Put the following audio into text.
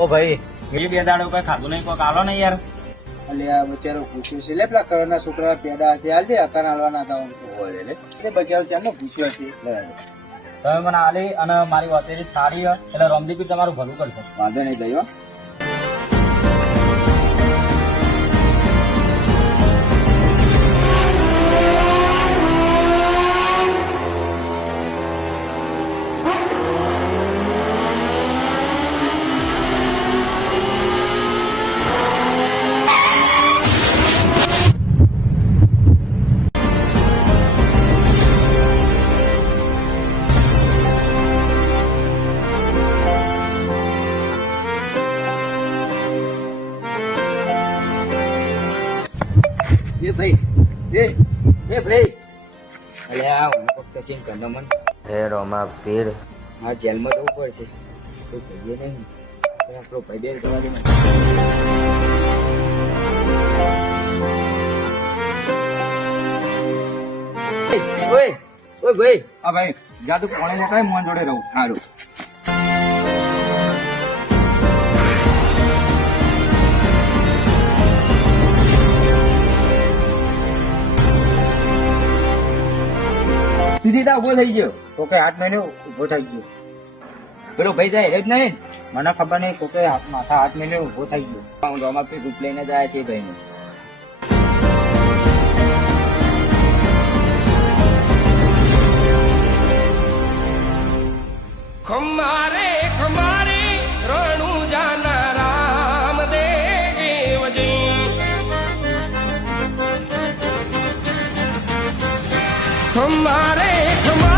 ઓ ભાઈ મેં 2 દાડો કઈ ખાધું નહીં, કોક આલો ને યાર. એટલે આ બચારો પૂછ્યું છે લે પેલા કરણના છોકરા પેડા હતી હાલ દે અકાન હાલવાના હતા એટલે બચારો ચાલો પૂછ્યો છે તમે મને આલી અને મારી વાતેરી થાળી એટલે રમદીપી તમારું ભલું કરશે. વાંધો નહીં ભાઈ હો. એ ભાઈ એ ભાઈ અલે આ હું ફક્ત સીન કરનો મન હે રોમા પીર આ જેલમાં જવું પડશે તો કહીએ નહીં આપણો ભાઈ બેન જવા દે. ઓય ઓય ભાઈ હા ભાઈ જાદુ કોણે મોકલાય મોન જોડે રહું. સારું સીધા ઉભો થઈ ગયો કોકે 8 મહિને ઉભો થઈ ગયો. પેલો ભાઈ જાય જ નહીં મને ખબર નહીં કોકે માથા 8 મહિને ઉભો થઈ ગયો. હું રોમા પી ગ્રુપ લઈને જાય છે ભાઈ ખમારે ખમારે રણુ જાના રામ દેવજી ખમારે ખમારે